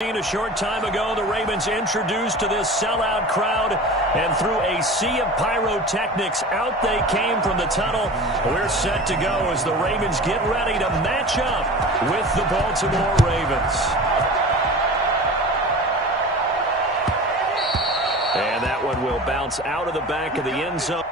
A short time ago, the Ravens introduced to this sellout crowd, and through a sea of pyrotechnics, out they came from the tunnel. We're set to go as the Ravens get ready to match up with the Baltimore Ravens. And that one will bounce out of the back of the end zone.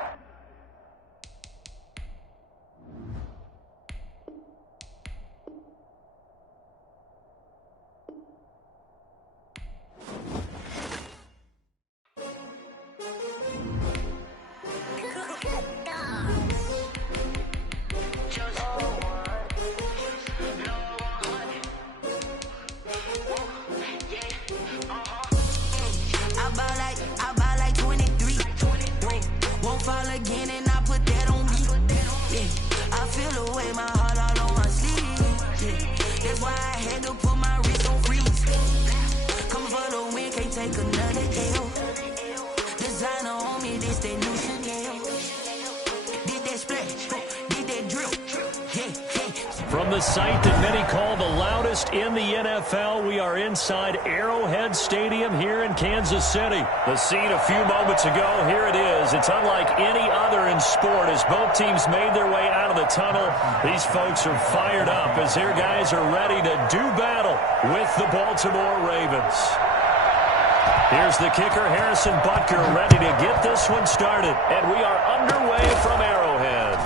From the site that many call the loudest in the NFL, we are inside Arrowhead Stadium here in Kansas City. The scene a few moments ago, here it is. It's unlike any other in sport as both teams made their way out of the tunnel. These folks are fired up as their guys are ready to do battle with the Baltimore Ravens. Here's the kicker, Harrison Butker, ready to get this one started. And we are underway from Arrowhead.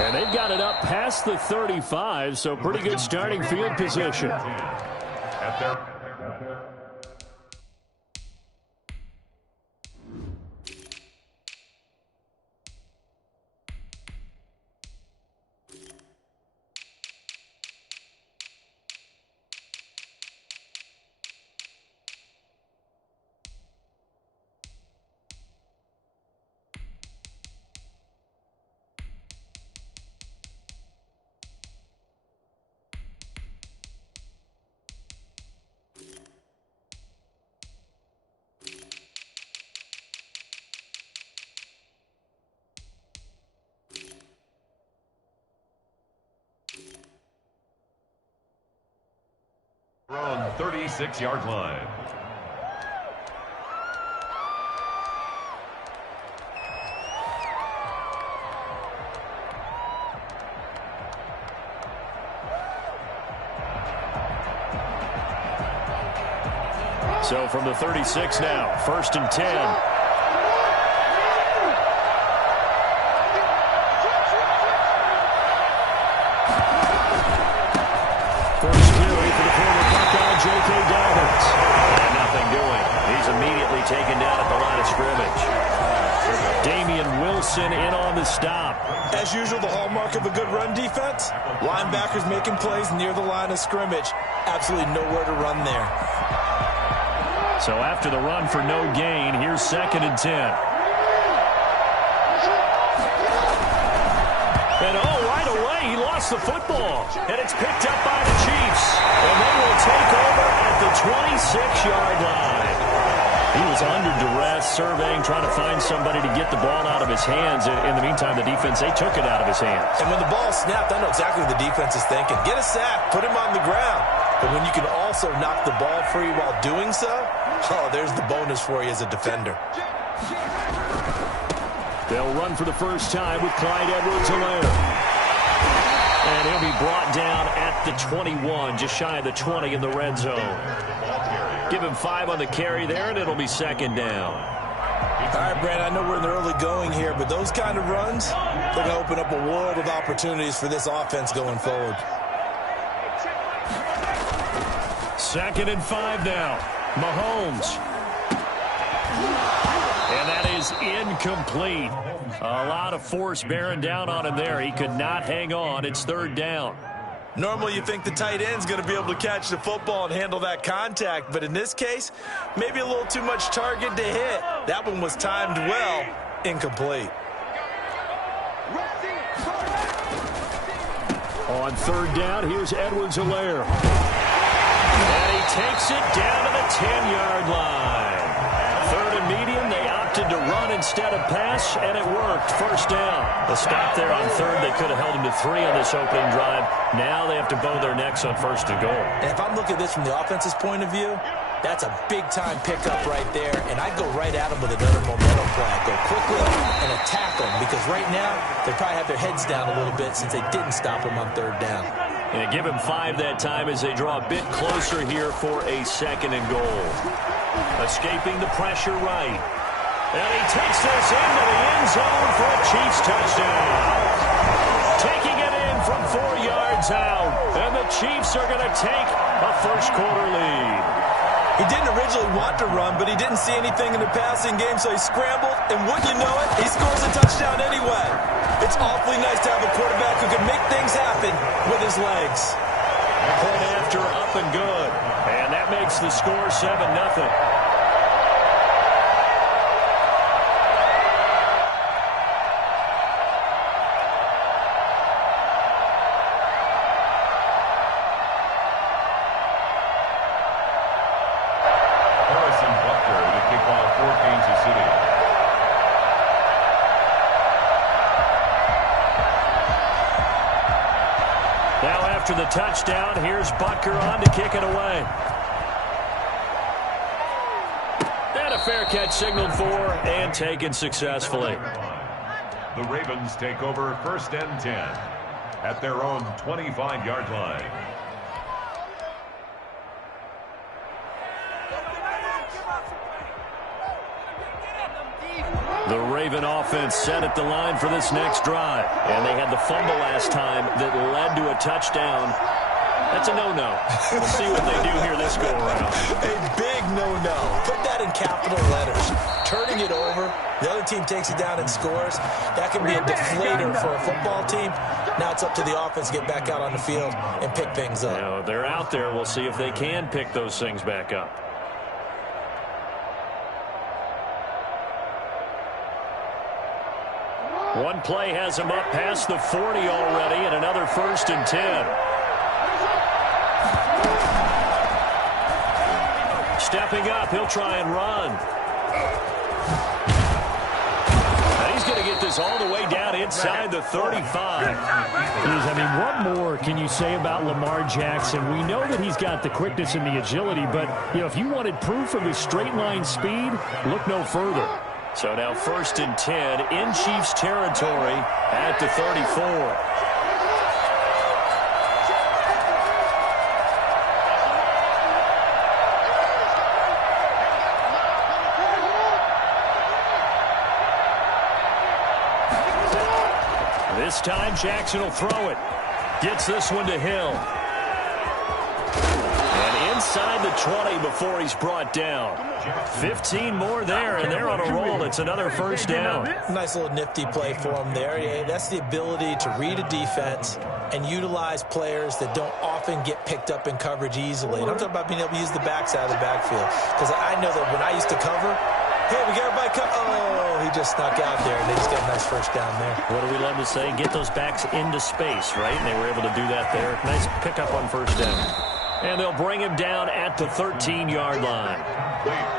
And they've got it up past the 35, so pretty good starting field position. On 36-yard line. So from the 36 now, 1st and 10. J.K. Dobbins. And nothing doing. He's immediately taken down at the line of scrimmage. Damian Wilson in on the stop. As usual, the hallmark of a good run defense, linebackers making plays near the line of scrimmage. Absolutely nowhere to run there. So after the run for no gain, here's 2nd and 10. And right away, he lost the football. And it's picked up by the Chiefs. And they will take over at the 26-yard line. He was under duress, surveying, trying to find somebody to get the ball out of his hands. In the meantime, the defense, they took it out of his hands. And when the ball snapped, I know exactly what the defense is thinking. Get a sack, put him on the ground. But when you can also knock the ball free while doing so, there's the bonus for you as a defender. They'll run for the first time with Clyde Edwards-Helaire. And he'll be brought down at the 21, just shy of the 20 in the red zone. Give him 5 on the carry there, and it'll be 2nd down. All right, Brad, I know we're in the early going here, but those kind of runs, they're going to open up a world of opportunities for this offense going forward. 2nd and 5 now. Mahomes. And that is incomplete. A lot of force bearing down on him there. He could not hang on. It's 3rd down. Normally you think the tight end's going to be able to catch the football and handle that contact, but in this case, maybe a little too much target to hit. That one was timed well, incomplete. On 3rd down, here's Edwards-Helaire. And he takes it down to the 10-yard line. 3rd and medium, they opted to run instead of pass, and it worked. First down. A stop there on third. They could have held him to 3 on this opening drive. Now they have to bow their necks on first and goal. And if I'm looking at this from the offense's point of view, that's a big-time pickup right there, and I'd go right at them with another momentum play. I'd go quickly and attack them, because right now they probably have their heads down a little bit since they didn't stop them on third down. And give him 5 that time as they draw a bit closer here for a second and goal. Escaping the pressure right. And he takes this into the end zone for a Chiefs touchdown. Taking it in from 4 yards out, and the Chiefs are going to take a first-quarter lead. He didn't originally want to run, but he didn't see anything in the passing game, so he scrambled, and wouldn't you know it, he scores a touchdown anyway. It's awfully nice to have a quarterback who can make things happen with his legs. Point after, up and good. And that makes the score 7-0. After the touchdown, here's Butker on to kick it away. And a fair catch signaled for and taken successfully. The Ravens take over 1st and 10 at their own 25-yard line. The Raven offense set at the line for this next drive. And they had the fumble last time that led to a touchdown. That's a no-no. We'll see what they do here this go-around. A big no-no. Put that in capital letters. Turning it over, the other team takes it down and scores. That can be a deflator for a football team. Now it's up to the offense to get back out on the field and pick things up. Now, they're out there. We'll see if they can pick those things back up. One play has him up past the 40 already, and another 1st and 10. Stepping up, he'll try and run. Now he's going to get this all the way down inside the 35. I mean, what more can you say about Lamar Jackson? We know that he's got the quickness and the agility, but if you wanted proof of his straight line speed, look no further. So now 1st and 10 in Chiefs territory at the 34. This time Jackson will throw it. Gets this one to Hill. And inside the 20 before he's brought down. 15 more there, and they're on a roll. It's another 1st down. Nice little nifty play for him there. Yeah, that's the ability to read a defense and utilize players that don't often get picked up in coverage easily. And I'm talking about being able to use the backside of the backfield. Because I know that when I used to cover, hey, we got everybody cover. Oh, he just snuck out there, and they just got a nice 1st down there. What do we love to say? Get those backs into space, right? And they were able to do that there. Nice pickup on 1st down. And they'll bring him down at the 13-yard line.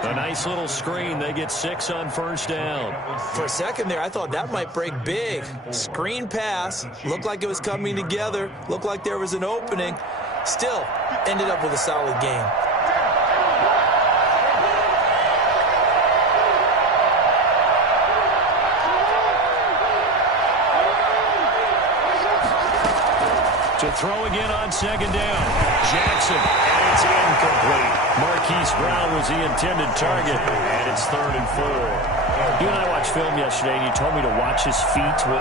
A nice little screen. They get 6 on 1st down. For a second there, I thought that might break big. Screen pass. Looked like it was coming together. Looked like there was an opening. Still, ended up with a solid game. To throw again on 2nd down. Jackson, and it's incomplete. Marquise Brown was the intended target, and it's 3rd and 4. You and I watched film yesterday, and you told me to watch his feet. For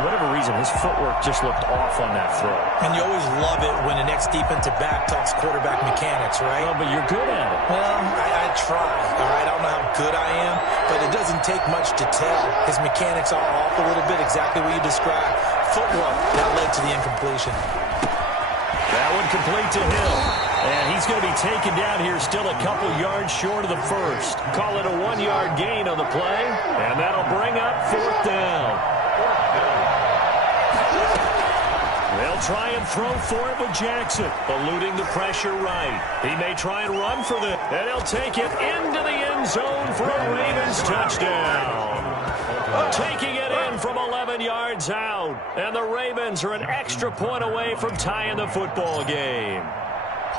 whatever reason, his footwork just looked off on that throw. And you always love it when the next defensive back talks quarterback mechanics, right? Well, but you're good at it. Well, I try, all right? I don't know how good I am, but it doesn't take much to tell. His mechanics are off a little bit, exactly what you described. Footwork, that led to the incompletion. That one complete to Hill. And he's going to be taken down here still a couple yards short of the 1st. Call it a 1-yard gain on the play. And that'll bring up 4th down. They'll try and throw for it with Jackson. Eluding the pressure right. He may try and run for the... And he'll take it into the end zone for a Ravens touchdown. Taking it in from 11 yards out. And the Ravens are an extra point away from tying the football game.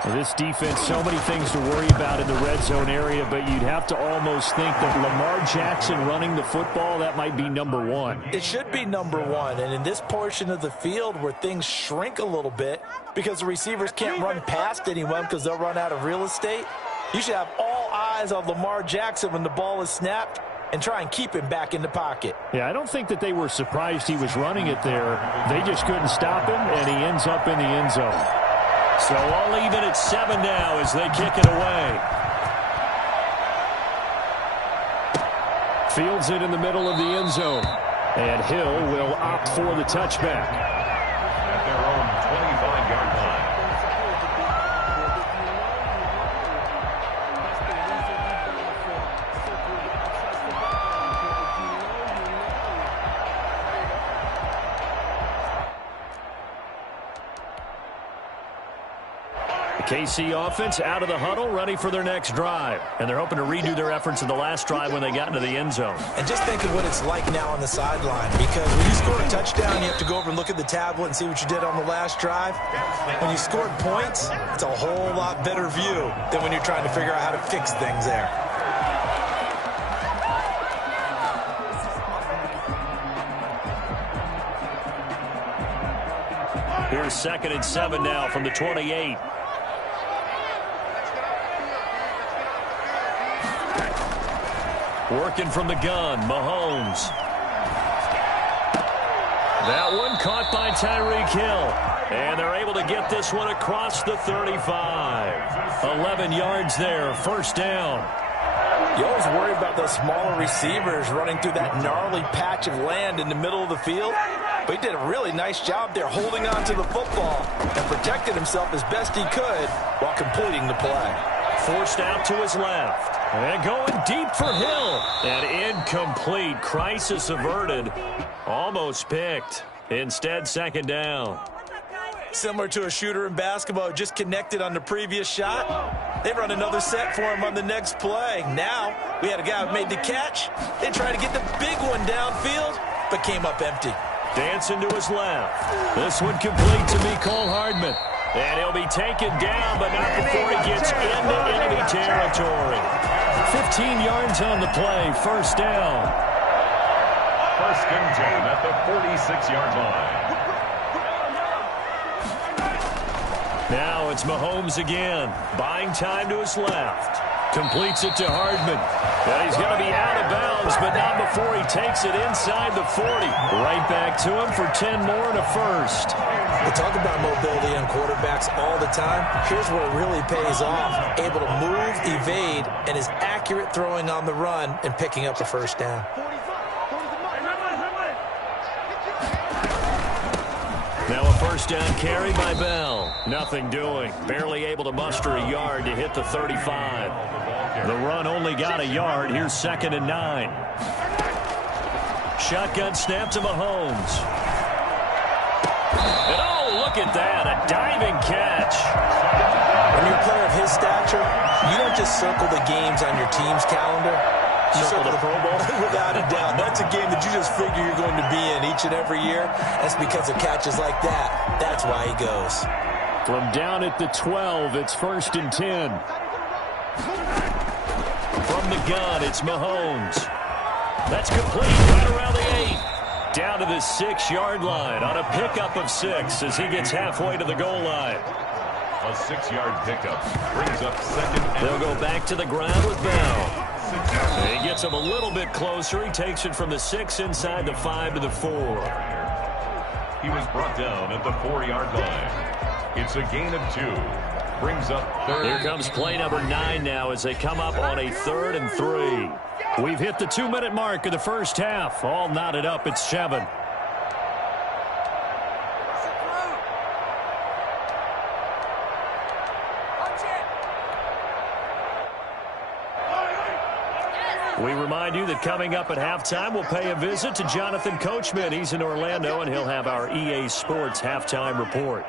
This defense, so many things to worry about in the red zone area, but you'd have to almost think that Lamar Jackson running the football, that might be number one. It should be number one, and in this portion of the field where things shrink a little bit because the receivers can't run past anyone because they'll run out of real estate, you should have all eyes on Lamar Jackson when the ball is snapped and try and keep him back in the pocket. Yeah, I don't think that they were surprised he was running it there. They just couldn't stop him, and he ends up in the end zone. So all even at 7 now as they kick it away. Fields it in the middle of the end zone. And Hill will opt for the touchback. At their own 25-yard line. KC offense out of the huddle, ready for their next drive. And they're hoping to redo their efforts in the last drive when they got into the end zone. And just think of what it's like now on the sideline, because when you score a touchdown, you have to go over and look at the tablet and see what you did on the last drive. When you scored points, it's a whole lot better view than when you're trying to figure out how to fix things there. Here's 2nd and 7 now from the 28. Working from the gun, Mahomes. That one caught by Tyreek Hill. And they're able to get this one across the 35. 11 yards there, first down. You always worry about those smaller receivers running through that gnarly patch of land in the middle of the field. But he did a really nice job there holding on to the football and protected himself as best he could while completing the play. Forced out to his left. And going deep for Hill. And incomplete. Crisis averted. Almost picked. Instead, 2nd down. Similar to a shooter in basketball who just connected on the previous shot. They run another set for him on the next play. Now, we had a guy who made the catch. They tried to get the big one downfield, but came up empty. Dancing to his left. This one complete to Mecole Hardman. And he'll be taken down, but not before he gets into enemy territory. 15 yards on the play, first down. 1st and 10 at the 46-yard line. Now it's Mahomes again, buying time to his left. Completes it to Hardman. And he's going to be out of bounds, but not before he takes it inside the 40. Right back to him for 10 more and a first. We talk about mobility on quarterbacks all the time. Here's where it really pays off. Able to move, evade, and is accurate throwing on the run and picking up a first down. Now a first down carry by Bell. Nothing doing. Barely able to muster a yard to hit the 35. The run only got a yard. Here's 2nd and 9. Shotgun snap to Mahomes. And oh, look at that. A diving catch. When you're a player of his stature, you don't just circle the games on your team's calendar. You circle the Pro Bowl. Without a doubt. That's a game that you just figure you're going to be in each and every year. That's because of catches like that. That's why he goes. From down at the 12, it's 1st and 10. From the gun, it's Mahomes. That's complete right around the 8. Down to the 6-yard line on a pickup of 6 as he gets halfway to the goal line. A 6-yard pickup brings up 2nd. They'll go back to the ground with Bell. He gets him a little bit closer. He takes it from the 6 inside the 5 to the 4. He was brought down at the 4-yard line. It's a gain of 2. Brings up 3rd. Here comes play number 9 now as they come up on a 3rd and 3. We've hit the 2-minute mark of the first half. All knotted up at 7. We remind you that coming up at halftime, we'll pay a visit to Jonathan Coachman. He's in Orlando, and he'll have our EA Sports halftime report.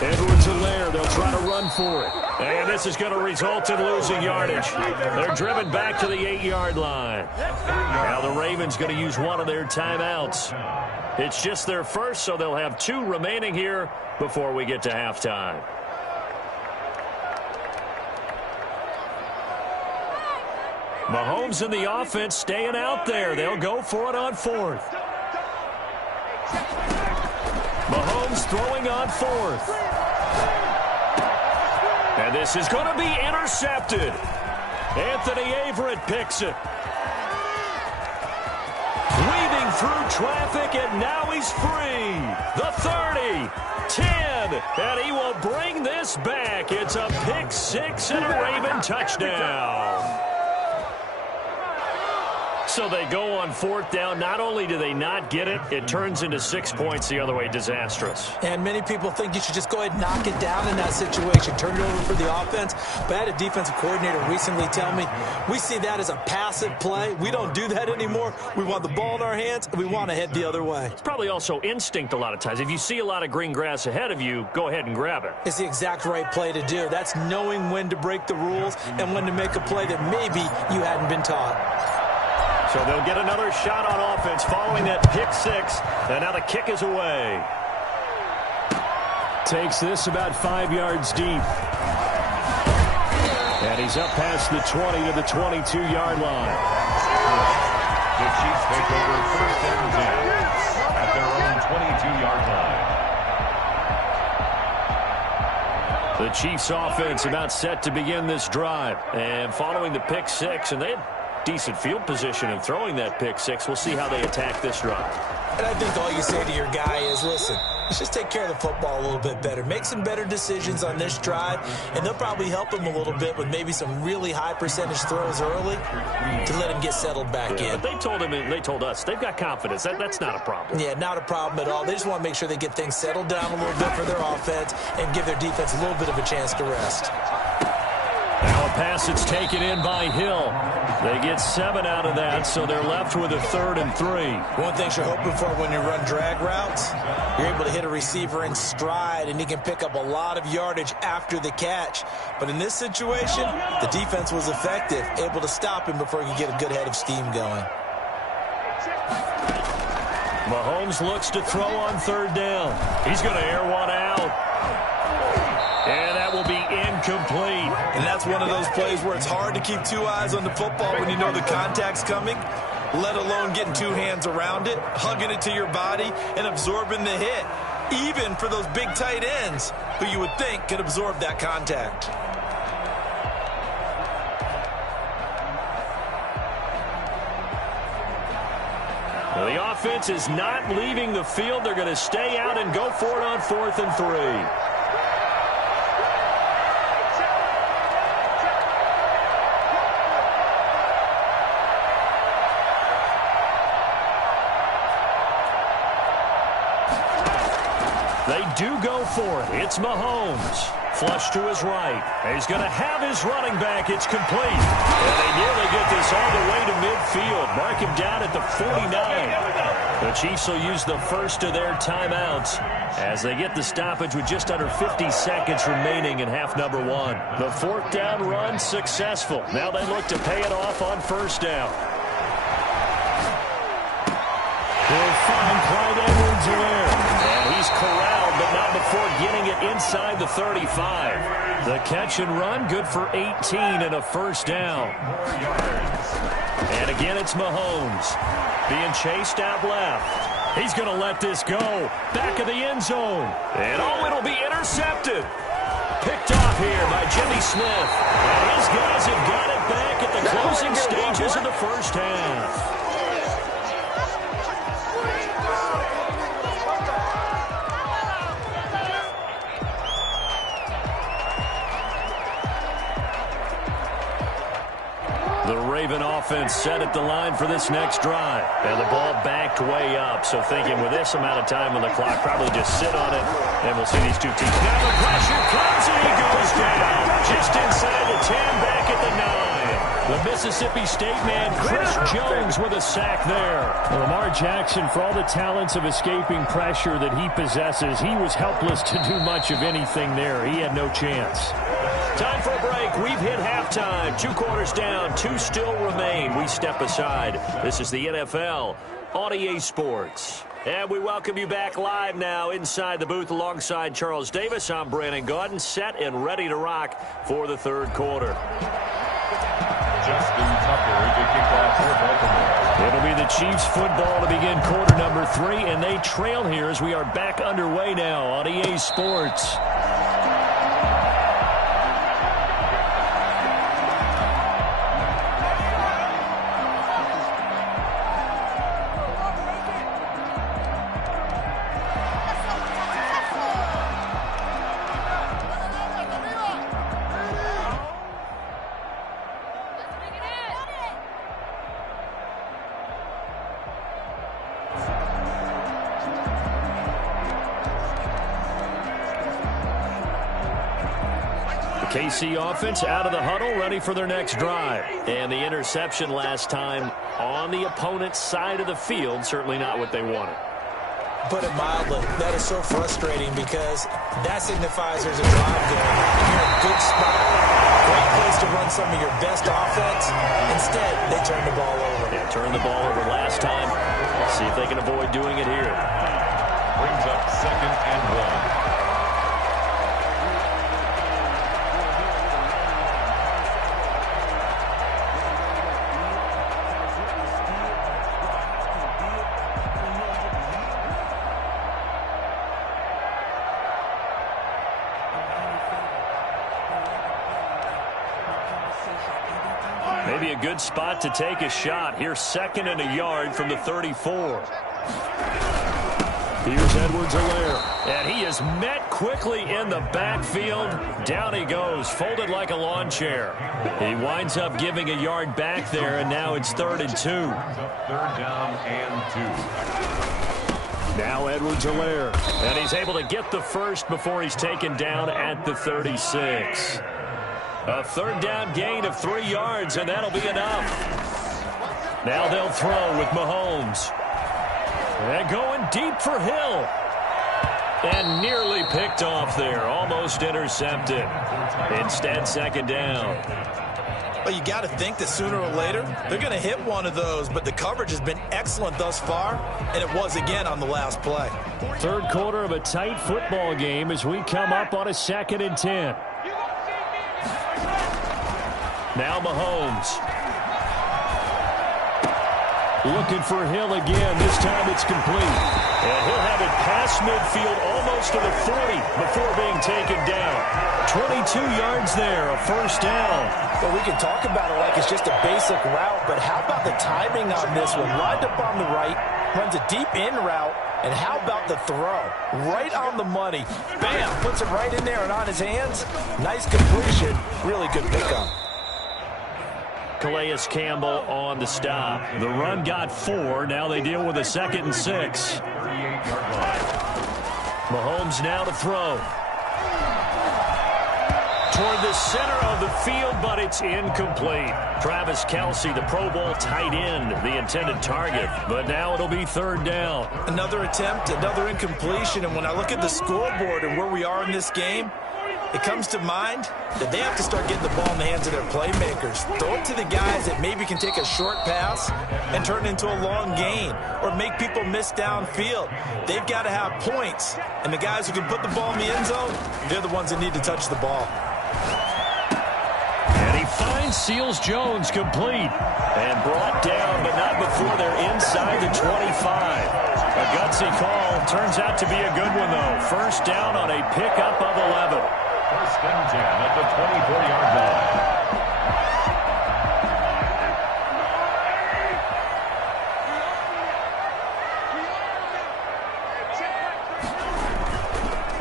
Edwards-Helaire, they'll try to run for it. And this is going to result in losing yardage. They're driven back to the 8-yard line. Now the Ravens going to use one of their timeouts. It's just their first, so they'll have 2 remaining here before we get to halftime. Mahomes and the offense staying out there. They'll go for it on 4th. Mahomes throwing on 4th. And this is going to be intercepted. Anthony Averett picks it. Weaving through traffic, and now he's free. The 30, 10, and he will bring this back. It's a pick 6 and a Raven touchdown. So they go on 4th down. Not only do they not get it, it turns into 6 points the other way. Disastrous. And many people think you should just go ahead and knock it down in that situation. Turn it over for the offense. But I had a defensive coordinator recently tell me, we see that as a passive play. We don't do that anymore. We want the ball in our hands, and we want to head the other way. It's probably also instinct a lot of times. If you see a lot of green grass ahead of you, go ahead and grab it. It's the exact right play to do. That's knowing when to break the rules and when to make a play that maybe you hadn't been taught. So they'll get another shot on offense following that pick 6. And now the kick is away. Takes this about 5 yards deep. And he's up past the 20 to the 22-yard line. The Chiefs take over 1st and 10 at their own 22-yard line. The Chiefs offense about set to begin this drive. And following the pick 6, and they had decent field position in throwing that pick 6. We'll see how they attack this drive. And I think all you say to your guy is, listen, let's just take care of the football a little bit better. Make some better decisions on this drive, and they'll probably help him a little bit with maybe some really high percentage throws early to let him get settled back in. But they told him, and they told us, they've got confidence. That's not a problem. Yeah, not a problem at all. They just want to make sure they get things settled down a little bit for their offense and give their defense a little bit of a chance to rest. Now a pass that's taken in by Hill. They get 7 out of that, so they're left with a 3rd and 3. One thing you're hoping for when you run drag routes, you're able to hit a receiver in stride, and he can pick up a lot of yardage after the catch. But in this situation, the defense was effective, able to stop him before he could get a good head of steam going. Mahomes looks to throw on 3rd down. He's going to air one out. And that will be incomplete. And that's one of those plays where it's hard to keep 2 eyes on the football when you know the contact's coming, let alone getting 2 hands around it, hugging it to your body, and absorbing the hit, even for those big tight ends who you would think could absorb that contact. Well, the offense is not leaving the field. They're going to stay out and go for it on 4th and 3. They do go for it. It's Mahomes. Flush to his right. He's going to have his running back. It's complete. And they nearly get this all the way to midfield. Mark him down at the 49. The Chiefs will use the first of their timeouts as they get the stoppage with just under 50 seconds remaining in half number 1. The 4th down run successful. Now they look to pay it off on 1st down. They'll find Clyde Edwards-Helaire. And he's corralled, but not before getting it inside the 35. The catch and run, good for 18 and a 1st down. And again, it's Mahomes being chased out left. He's going to let this go. Back of the end zone. And it'll be intercepted. Picked off here by Jimmy Smith. And his guys have got it back at the closing stages of the first half. The Raven offense set at the line for this next drive. And the ball backed way up. So thinking with this amount of time on the clock, probably just sit on it. And we'll see these two teams. Now the pressure comes and he goes down. Just inside the 10, back at the 9. The Mississippi State man, Chris Jones, with a sack there. Lamar Jackson, for all the talents of escaping pressure that he possesses, he was helpless to do much of anything there. He had no chance. Time for a break. We've hit halftime. 2 quarters down. 2 still remain. We step aside. This is the NFL on EA Sports. And we welcome you back live now inside the booth alongside Charles Davis. I'm Brandon Gaudin, set and ready to rock for the third quarter. Justin Tucker to kick off for Baltimore. It'll be the Chiefs football to begin quarter number 3, and they trail here as we are back underway now on EA Sports. KC offense out of the huddle, ready for their next drive. And the interception last time on the opponent's side of the field, certainly not what they wanted. Put it mildly, that is so frustrating because that signifies there's a drive going. You're in a good spot, great place to run some of your best offense. Instead, they turn the ball over. Yeah, turned the ball over last time. See if they can avoid doing it here. Brings up 2nd and 1. Maybe a good spot to take a shot. Here's 2nd and a yard from the 34. Here's Edwards-Helaire. And he is met quickly in the backfield. Down he goes, folded like a lawn chair. He winds up giving a yard back there, and now it's 3rd and 2. 3rd down and 2. Now Edwards-Helaire. And he's able to get the first before he's taken down at the 36. A 3rd down gain of 3 yards, and that'll be enough. Now they'll throw with Mahomes. And going deep for Hill. And nearly picked off there. Almost intercepted. Instead, 2nd down. Well, you got to think that sooner or later they're going to hit one of those, but the coverage has been excellent thus far, and it was again on the last play. Third quarter of a tight football game as we come up on a 2nd and 10. Now Mahomes. Looking for Hill again. This time it's complete. And he'll have it past midfield almost to the 40 before being taken down. 22 yards there, a 1st down. Well, we can talk about it like it's just a basic route, but how about the timing on this one? Lined up on the right, runs a deep in route, and how about the throw? Right on the money. Bam! Puts it right in there and on his hands. Nice completion. Really good pickup. Calais Campbell on the stop. The run got 4. Now they deal with a 2nd and 6. Mahomes now to throw. Toward the center of the field, but it's incomplete. Travis Kelce, the Pro Bowl tight end, the intended target. But now it'll be 3rd down. Another attempt, another incompletion. And when I look at the scoreboard and where we are in this game, it comes to mind that they have to start getting the ball in the hands of their playmakers. Throw it to the guys that maybe can take a short pass and turn it into a long gain or make people miss downfield. They've got to have points. And the guys who can put the ball in the end zone, they're the ones that need to touch the ball. And he finds Seals-Jones complete. And brought down, but not before they're inside the 25. A gutsy call. Turns out to be a good one, though. 1st down on a pickup of 11. 1st and 10 at the 24-yard line.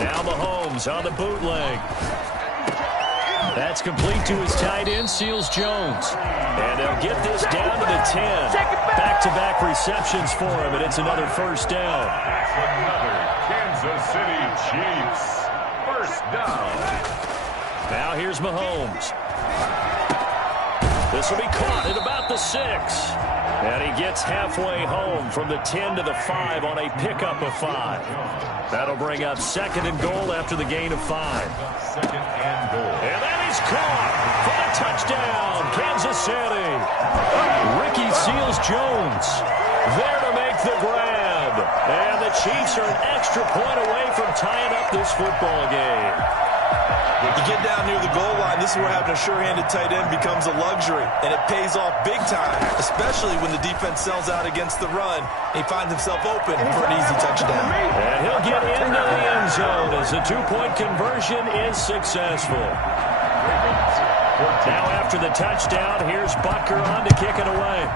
Now Mahomes on the bootleg. That's complete to his tight end, Seals-Jones. And they'll get this down to the 10. Back-to-back receptions for him, and it's another 1st down. That's another Kansas City Chiefs 1st down. Now here's Mahomes. This will be caught at about the 6. And he gets halfway home from the 10 to the 5 on a pickup of 5. That'll bring up 2nd and goal after the gain of 5. 2nd and goal. And then he's caught for the touchdown, Kansas City. Ricky Seals-Jones there to make the grab. And the Chiefs are an extra point away from tying up this football game. You get down near the goal line, this is where having a sure-handed tight end becomes a luxury, and it pays off big time, especially when the defense sells out against the run. He finds himself open for an easy touchdown. And he'll get into the end zone as the two-point conversion is successful. Now after the touchdown, here's Butker on to kick it away.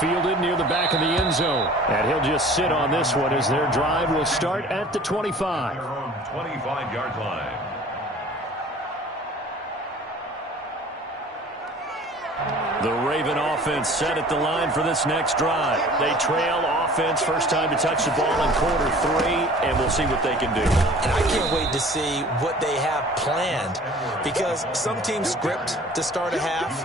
Fielded near the back of the end zone. And he'll just sit on this one as their drive will start at the 25. Their own 25-yard line. The Raven offense set at the line for this next drive. They trail offense, first time to touch the ball in quarter 3, and we'll see what they can do. And I can't wait to see what they have planned, because some teams script to start a half.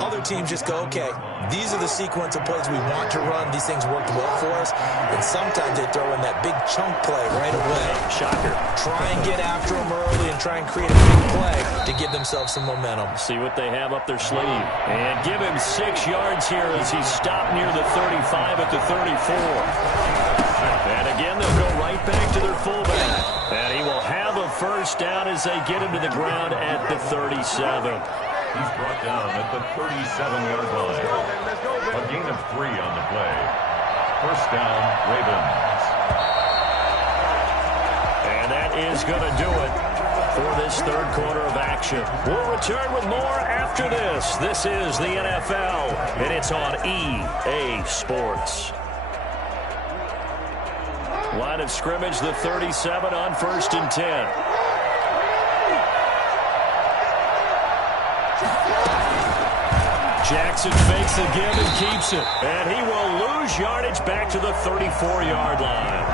Other teams just go, okay, these are the sequence of plays we want to run. These things worked well for us. And sometimes they throw in that big chunk play right away. Shocker. Try and get after them early and try and create a big play to give themselves some momentum. See what they have up their sleeve. And give him 6 yards here as he stopped near the 35 at the 34. And again, they'll go right back to their fullback. And he will have a first down as they get him to the ground at the 37. He's brought down at the 37-yard line. A gain of 3 on the play. First down, Ravens. And that is going to do it for this third quarter of action. We'll return with more after this. This is the NFL, and it's on EA Sports. Line of scrimmage, the 37 on 1st and 10. Jackson fakes the give and keeps it. And he will lose yardage back to the 34-yard line.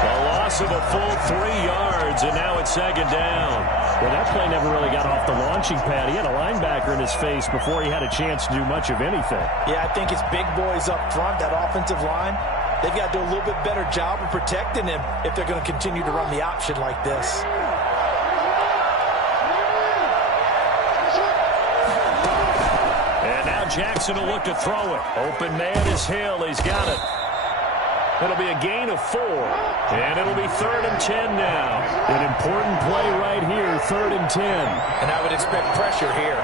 A loss of a full 3 yards, and now it's 2nd down. Well, that play never really got off the launching pad. He had a linebacker in his face before he had a chance to do much of anything. Yeah, I think it's big boys up front, that offensive line. They've got to do a little bit better job of protecting him if they're going to continue to run the option like this. And now Jackson will look to throw it. Open man is Hill. He's got it. It'll be a gain of 4. And it'll be 3rd and 10 now. An important play right here, 3rd and 10. And I would expect pressure here.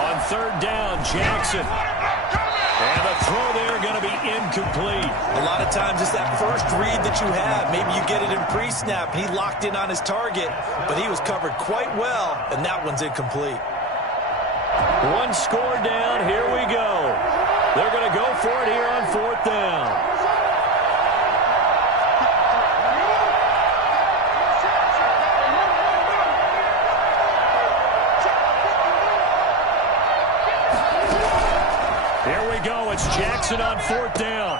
On 3rd down, Jackson. And the throw there going to be incomplete. A lot of times it's that first read that you have. Maybe you get it in pre-snap. He locked in on his target, but he was covered quite well, and that one's incomplete. 1 score down. Here we go. They're going to go for it here on 4th down. Here we go. It's Jackson on 4th down.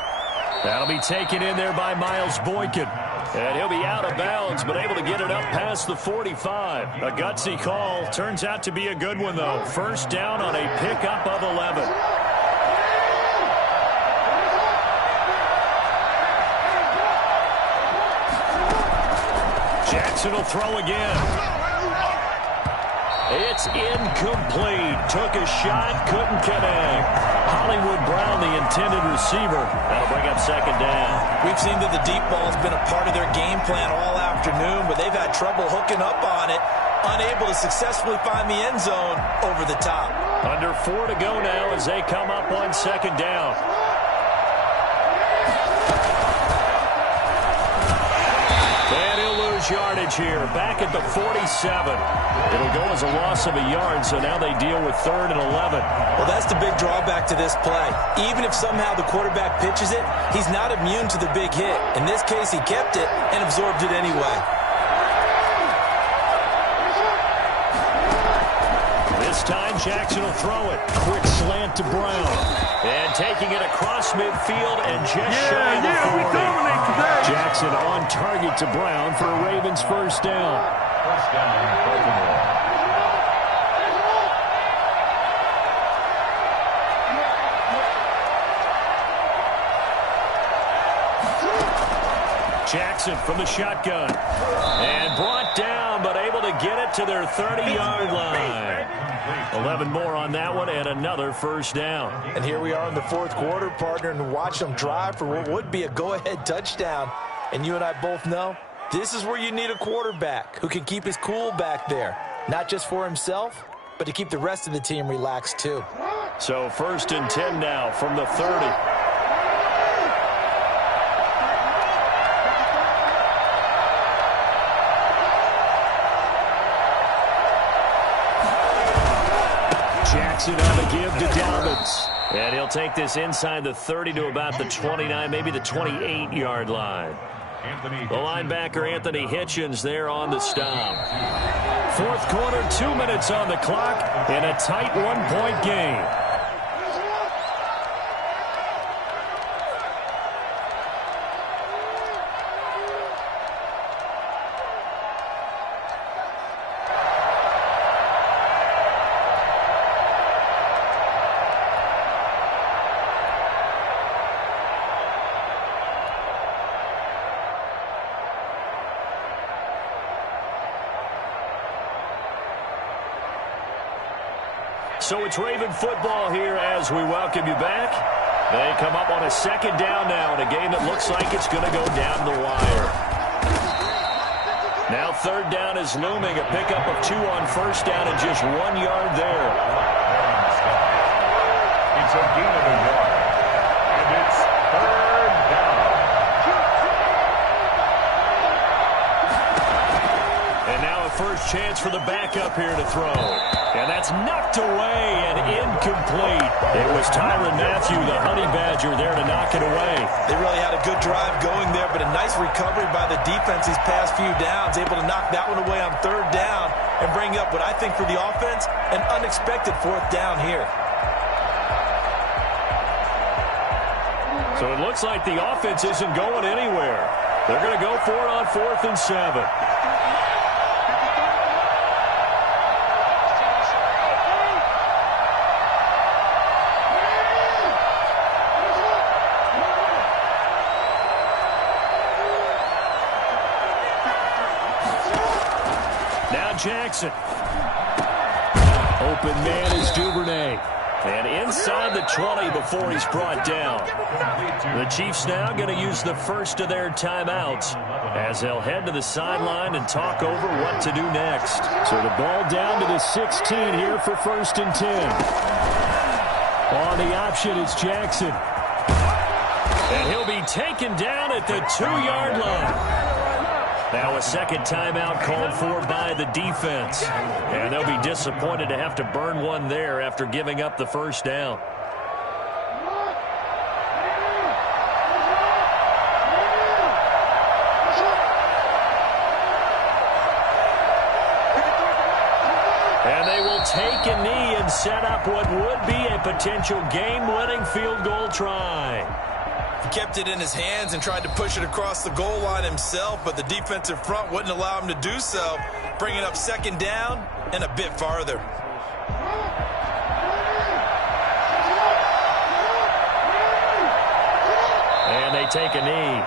That'll be taken in there by Miles Boykin. And he'll be out of bounds, but able to get it up past the 45. A gutsy call. Turns out to be a good one, though. First down on a pickup of 11. Jackson will throw again. It's incomplete. Took a shot, couldn't connect. Hollywood Brown, the intended receiver. That'll bring up 2nd down. We've seen that the deep ball's been a part of their game plan all afternoon, but they've had trouble hooking up on it, unable to successfully find the end zone over the top. Under 4 to go now as they come up on 2nd down. Yardage here, back at the 47. It'll go as a loss of a yard, so now they deal with 3rd and 11. Well, that's the big drawback to this play. Even if somehow the quarterback pitches it, he's not immune to the big hit. In this case, he kept it and absorbed it anyway. This time, Jackson will throw it. Quick slant to Brown. And taking it across midfield and just shy of the 40. Jackson on target to Brown for a Ravens first down. First down, Baltimore. Jackson from the shotgun. And brought down, but able to get it to their 30-yard line. 11 more on that one, and another first down. And here we are in the fourth quarter, partner, and watch them drive for what would be a go-ahead touchdown. And you and I both know this is where you need a quarterback who can keep his cool back there, not just for himself, but to keep the rest of the team relaxed too. So 1st and 10 now from the 30. Jackson on the give to Dobbins. And he'll take this inside the 30 to about the 29, maybe the 28-yard line. The linebacker, Anthony Hitchens, there on the stop. Fourth quarter, 2 minutes on the clock in a tight one-point game. So it's Raven football here as we welcome you back. They come up on a second down now in a game that looks like it's going to go down the wire. Now third down is looming, a pickup of 2 on first down and just 1 yard there. It's a gain of a yard, and it's third down. And now a first chance for the backup here to throw. And that's knocked away and incomplete. It was Tyrann Mathieu, the Honey Badger, there to knock it away. They really had a good drive going there, but a nice recovery by the defense these past few downs, able to knock that one away on third down and bring up what I think for the offense, an unexpected fourth down here. So it looks like the offense isn't going anywhere. They're going to go for it on 4th and 7. Jackson. Open man is Duvernay. And inside the 20 before he's brought down. The Chiefs now going to use the first of their timeouts as they'll head to the sideline and talk over what to do next. So the ball down to the 16 here for 1st and 10. On the option is Jackson. And he'll be taken down at the 2-yard line. Now a second timeout called for by the defense. And they'll be disappointed to have to burn one there after giving up the first down. And they will take a knee and set up what would be a potential game-winning field goal try. He kept it in his hands and tried to push it across the goal line himself, but the defensive front wouldn't allow him to do so, bringing up second down and a bit farther. And they take a knee.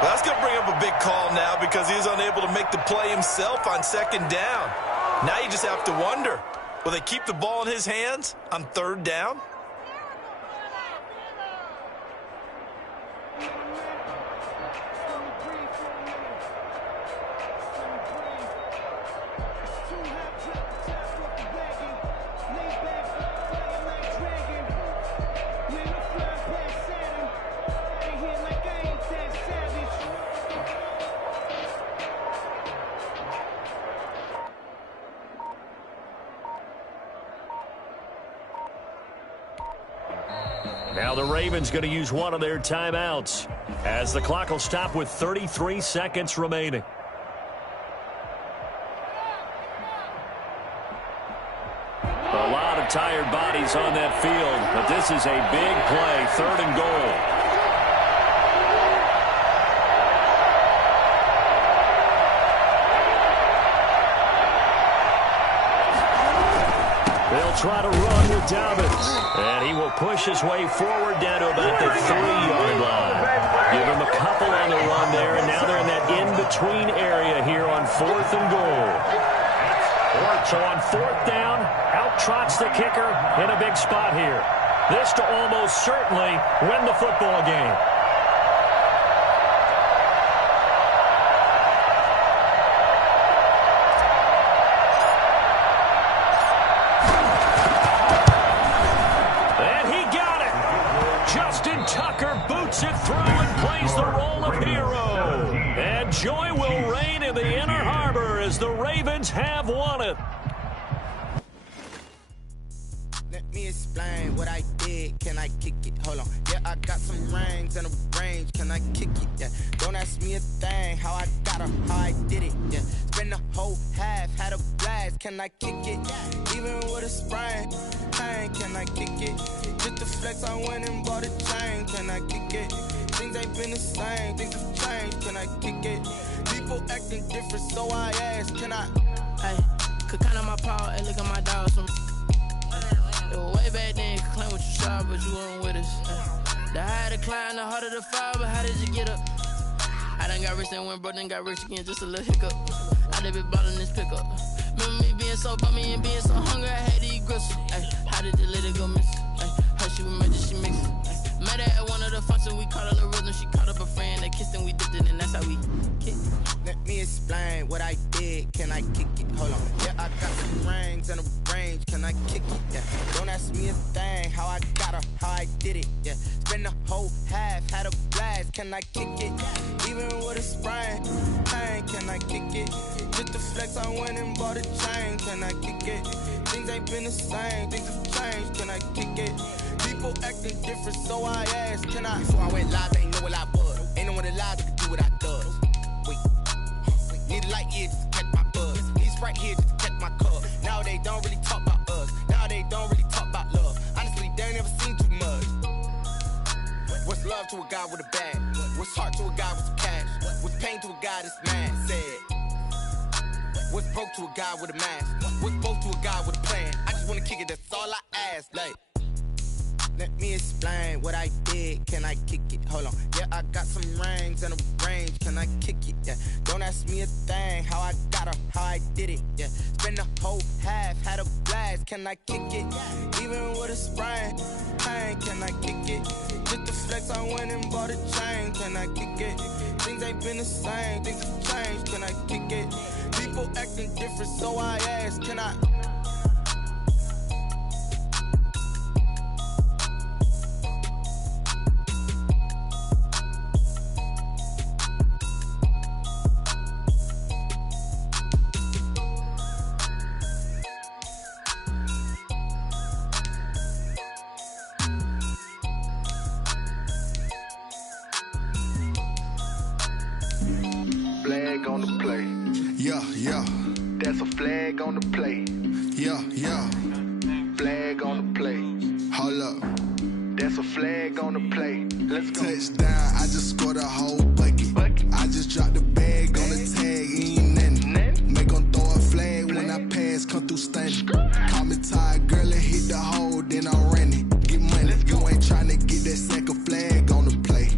Well, that's going to bring up a big call now because he was unable to make the play himself on second down. Now you just have to wonder, will they keep the ball in his hands on third down? Now the Ravens going to use one of their timeouts as the clock will stop with 33 seconds remaining. A lot of tired bodies on that field, but this is a big play, 3rd and goal. They'll try to run with Dobbins. And he will push his way forward down to about the 3-yard line. Give him a couple couple on the run there, and now they're in that in-between area here on 4th and goal. So on 4th down, out trots the kicker in a big spot here. This to almost certainly win the football game. And he got it. Justin Tucker boots it through and plays the role of hero. And joy will reign in the Inner Harbor as the Ravens have won it. Let me explain what I did. Can I kick it? Hold on. Yeah, I got some rings and a range. Can I kick it? Yeah. Don't ask me a thing. How I got her, how I did it. Yeah. Spend the whole half, had a blast. Can I kick it? Even with a sprain. Hey, can I kick it? Just the flex, I went and bought a chain. Can I kick it? Things ain't been the same. Things have changed. Can I kick it? People acting different, so I ask. Can I? Hey, could count on my power. Hey, look at my dogs. It was way back then, you could claim what you saw, but you weren't with us. The higher the climb, the harder the fall, but how did you get up? I done got rich and went broke, then got rich again, just a little hiccup. I done been ballin' this pickup. Remember me being so bummy and being so hungry, I had to eat gristle. Ay, how did the lady go miss? Her she was magic, she mixed it. Met her at one of the functions, we caught a little rhythm, she caught up a friend, they kissed and we dipped it, and that's how we kicked. Let me explain what I did. Can I kick it? Hold on. Yeah, I got some rings and a range. Can I kick it? Yeah. Don't ask me a thing. How I got her, how I did it. Yeah. Spend the whole half, had a blast. Can I kick it? Even with a sprain. Hey, can I kick it? Just the flex, I went and bought a chain. Can I kick it? Things ain't been the same. Things have changed. Can I kick it? People acting different, so I asked. Can I? Before I went live, they ain't know what I was. Ain't no one alive that could do what I does. Need a light year just to catch my buzz. Need Sprite here just to catch my cup. Now they don't really talk about us. Now they don't really talk about love. Honestly, they ain't never seen too much. What's love to a guy with a bag? What's heart to a guy with some cash? What's pain to a guy that's mad? Said. What's broke to a guy with a mask? What's both to a guy with a plan? I just wanna kick it, that's all I ask. Like, let me explain what I did. Can I kick it? Hold on. Yeah, I got some rings and a range. Can I kick it? Yeah. Don't ask me a thing. How I got her, how I did it. Yeah. Spend the whole half, had a blast. Can I kick it? Even with a sprain. Hey, can I kick it? Just the flex, I went and bought a chain. Can I kick it? Things ain't been the same. Things have changed. Can I kick it? People acting different, so I ask. Can I? Flag on the play. Yeah, yeah. That's a flag on the play. Yeah, yeah. Flag on the play. Hold up. That's a flag on the play. Let's go. Touchdown, I just scored a whole bucket. I just dropped the bag on the tag, ain't nothing. Make them throw a flag when I pass, come through stunning. Call me tired, girl, and hit the hole, then I'm running. Get money, you ain't tryna get that second flag on the play.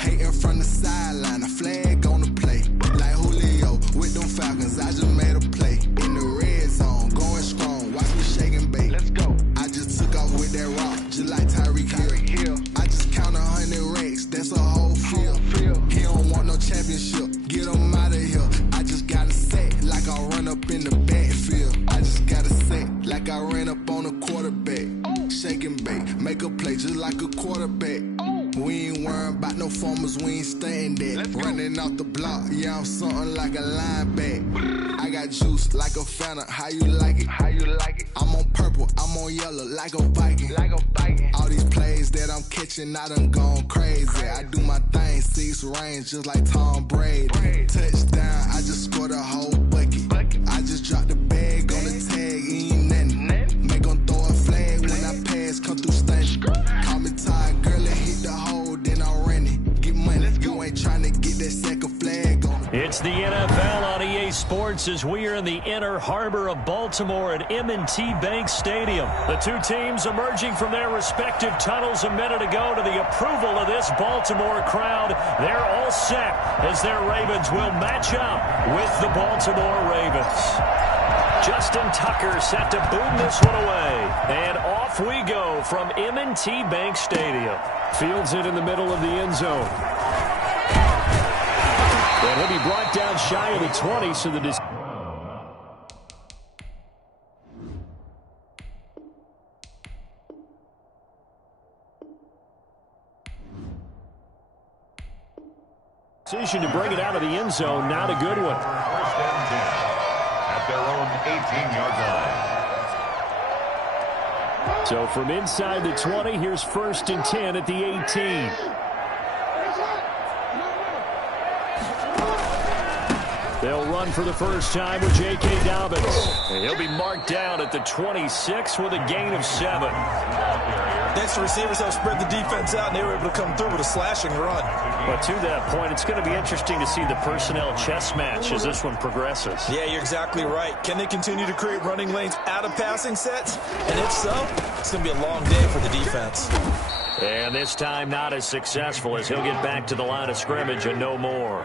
Hating from the sideline, a flag on the play. Like Julio with them Falcons, I just made a play. In the red zone, going strong, watch me shake and bake. Let's go. I just took off with that rock, just like Tyreek Hill. I just count 100 racks, that's a whole field. He don't want no championship, get him out of here. I just got a set, like I run up in the backfield. I just got a set, like I ran up on a quarterback. Shake and bake, make a play just like a quarterback. We ain't worrying about no formers, we ain't staying there. Running off the block, yeah, I'm something like a linebacker. I got juice like a Fanta, how you like it? How you like it? I'm on purple, I'm on yellow, like a Viking. Like a Viking. All these plays that I'm catching, I done gone crazy. I do my thing, 6 range, just like Tom Brady. Touchdown, I just scored a whole bucket. I just dropped the bag on the tag, ain't nothing. Make them throw a flag when I pass, come through stunning. Call me tired, girl, and hit the hole, then I'm running. Get money, you ain't tryna get that second flag on. It's the NFL on EA Sports as we are in the inner harbor of Baltimore at M&T Bank Stadium. The two teams emerging from their respective tunnels a minute ago to the approval of this Baltimore crowd. They're all set as their Ravens will match up with the Baltimore Ravens. Justin Tucker set to boom this one away. And off we go from M&T Bank Stadium. Fields it in the middle of the end zone. And he'll be brought down shy of the 20, so the decision to bring it out of the end zone, not a good one. First and 10 at their own 18-yard line. So from inside the 20, here's first and 10 at the 18. They'll run for the first time with J.K. Dobbins. And he'll be marked down at the 26 with a gain of 7. Next, the receivers have spread the defense out, and they were able to come through with a slashing run. But to that point, it's going to be interesting to see the personnel chess match as this one progresses. Yeah, you're exactly right. Can they continue to create running lanes out of passing sets? And if so, it's going to be a long day for the defense. And this time not as successful as he'll get back to the line of scrimmage and no more.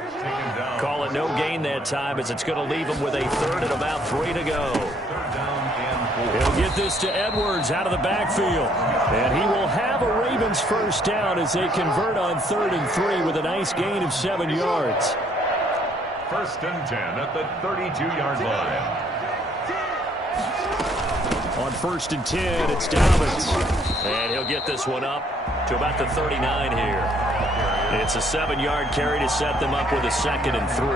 Call it no gain that time as it's going to leave him with a third and about 3 to go. He'll get this to Edwards out of the backfield. And he will have a Ravens first down as they convert on 3rd and 3 with a nice gain of 7 yards. First and 10 at the 32-yard line. On 1st and 10, it's Dobbins. And he'll get this one up to about the 39 here. It's a 7-yard carry to set them up with a 2nd and 3.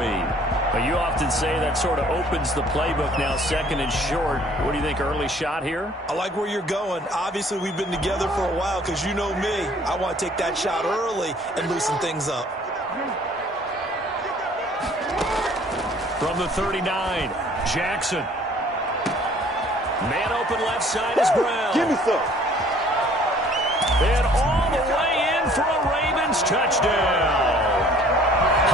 But you often say that sort of opens the playbook now, 2nd and short. What do you think, early shot here? I like where you're going. Obviously, we've been together for a while because you know me. I want to take that shot early and loosen things up. From the 39, Jackson. Man open left side is Brown. Give me some. And all the way in for a Ravens touchdown.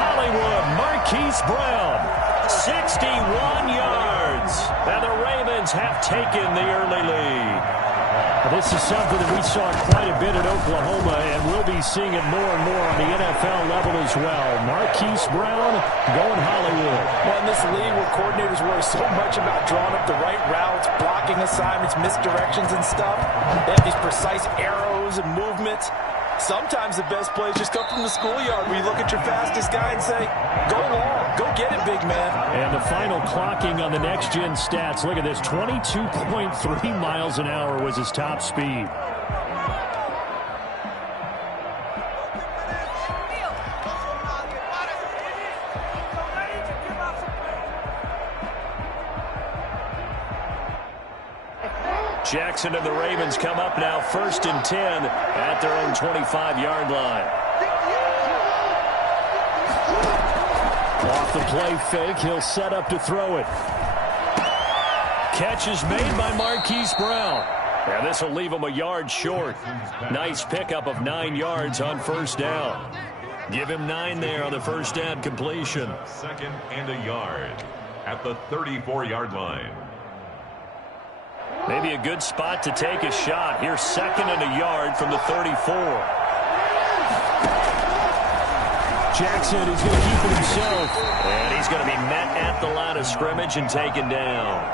Hollywood Marquise Brown, 61 yards. And the Ravens have taken the early lead. This is something that we saw quite a bit at Oklahoma, and we'll be seeing it more and more on the NFL level as well. Marquise Brown going Hollywood. Well, in this league where coordinators worry so much about drawing up the right routes, blocking assignments, misdirections and stuff, they have these precise arrows and movements. Sometimes the best plays just come from the schoolyard where you look at your fastest guy and say, go long, go get it, big man. And the final clocking on the next-gen stats. Look at this, 22.3 miles an hour was his top speed. Jackson and the Ravens come up now 1st and 10 at their own 25-yard line. Off the play fake, he'll set up to throw it. Catch is made by Marquise Brown. And this will leave him a yard short. Nice pickup of 9 yards on first down. Give him 9 there on the first down completion. 2nd and a yard at the 34-yard line. Maybe a good spot to take a shot. Here's 2nd and a yard from the 34. Jackson is going to keep it himself. And he's going to be met at the line of scrimmage and taken down.